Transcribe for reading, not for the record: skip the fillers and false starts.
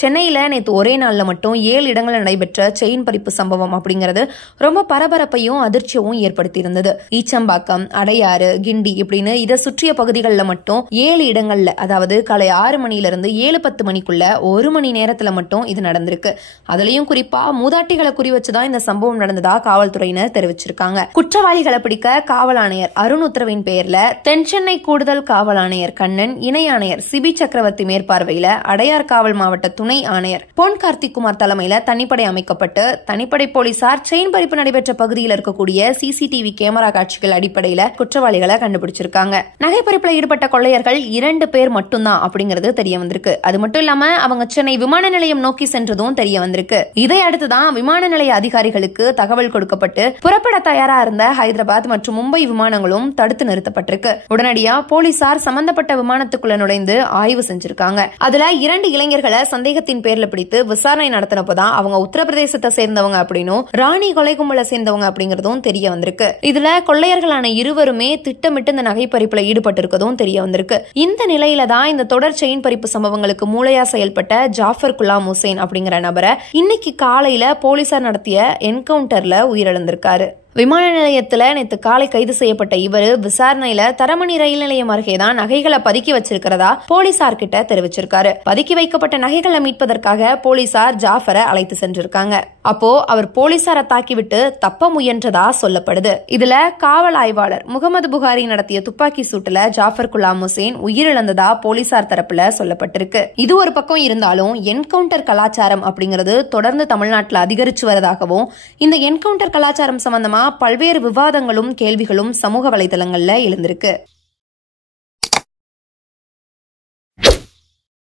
சென்னையில நேற்று ஒரே நாள்ல மட்டும் 7 இடங்களில் நடைபெற்ற செயின் பறிப்பு சம்பவம் அப்படிங்கிறது ரொம்ப பரபரப்பையும் அதிர்ச்சியவும் ஏற்படுத்தி இருந்தது. ஈச்சம்பாக்கம், அடையாறு, கிண்டி இப்படின்னு இதை சுற்றிய பகுதிகளில் மட்டும் 7 இடங்கள்ல, அதாவது காலை 6 மணியிலிருந்து 7:10 மணிக்குள்ள 1 மணி நேரத்துல மட்டும் இது நடந்திருக்கு. அதுலயும் குறிப்பா மூதாட்டிகளை குறி வச்சுதான் இந்த சம்பவம் நடந்ததா காவல்துறையினர் தெரிவிச்சிருக்காங்க. குற்றவாளிகளை பிடிக்க காவல் ஆணையர் அருண் உத்தரவின் பெயர்ல தென்சென்னை கூடுதல் காவல் ஆணையர் கண்ணன், இணை ஆணையர் சிபி சக்கரவர்த்தி மேற்பார்வையில அடையார் காவல் மாவட்ட துணை ஆணையர் பொன் கார்த்திக்குமார் தலைமையில தனிப்படை அமைக்கப்பட்டு தனிப்படை போலீசார் செயின் பறிப்பு நடைபெற்ற பகுதியில் இருக்கக்கூடிய சிசிடிவி கேமரா காட்சிகள் அடிப்படையில குற்றவாளிகளை கண்டுபிடிச்சிருக்காங்க. நகை பறிப்புல ஈடுபட்ட கொள்ளையர்கள் 2 பேர் மட்டும்தான் அப்படிங்கிறது தெரிய வந்திருக்கு. அது மட்டும் இல்லாம அவங்க சென்னை விமான நிலையம் நோக்கி சென்றதும் தெரிய வந்திருக்கு. இதை அடுத்துதான் விமான நிலைய அதிகாரிகளுக்கு தகவல் கொடுக்கப்பட்டு புறப்பட தயாரா இருந்த ஹைதராபாத் மற்றும் மும்பை விமானங்களும் தடுத்து நிறுத்தப்பட்டிருக்கு. உடனடியா போலீசார் சம்பந்தப்பட்ட விமானத்துக்குள்ள நுழைந்து ஆய்வு செஞ்சிருக்காங்க. அதுல 2 இளைஞர்களை சந்தேகத்தின் பேர்ல பிடித்து விசாரணை நடத்தினப்பதான் அவங்க உத்தரப்பிரதேசத்தை சேர்ந்தவங்க அப்படின்னும் ராணி கொலை கும்பலை சேர்ந்தவங்க அப்படிங்கறதும் தெரிய வந்திருக்கு. இதுல கொள்ளையர்களான இருவருமே திட்டமிட்டு இந்த நகை பறிப்புல ஈடுபட்டு இருக்கதும் தெரிய வந்திருக்கு. இந்த நிலையில தான் இந்த தொடர் செயின் பறிப்பு சம்பவங்களுக்கு மூளையா செயல்பட்ட ஜாஃபர் குலாம் ஹுசைன் அப்படிங்கிற நபரை இன்னைக்கு காலையில போலீசார் நடத்திய என்கவுண்டர்ல உயிரிழந்திருக்காரு. விமான நிலையத்துல நேற்று காலை கைது செய்யப்பட்ட இவரு விசாரணையில தரமணி ரயில் நிலையம் அருகேதான் நகைகளை பதுக்கி வச்சிருக்கிறதா போலீசார் கிட்ட தெரிவிச்சிருக்காரு. பதுக்கி வைக்கப்பட்ட நகைகளை மீட்பதற்காக போலீசார் ஜாஃபரை அழைத்து சென்றிருக்காங்க. அப்போ அவர் போலீசாரை தாக்கிவிட்டு தப்ப முயன்றதா சொல்லப்படுது. இதுல காவல் ஆய்வாளர் முகமது புகாரி நடத்திய துப்பாக்கி சூட்டுல ஜாஃபர் குலாம் ஹுசைன் உயிரிழந்ததா போலீசார் தரப்புல சொல்லப்பட்டிருக்கு. இது ஒரு பக்கம் இருந்தாலும் என்கவுண்டர் கலாச்சாரம் அப்படிங்கிறது தொடர்ந்து தமிழ்நாட்டில் அதிகரிச்சு வரதாகவும் இந்த என்கவுண்டர் கலாச்சாரம் சம்பந்தமா பல்வேறு விவாதங்களும் கேள்விகளும் சமூக வலைதளங்கள்ல எழுந்திருக்கு.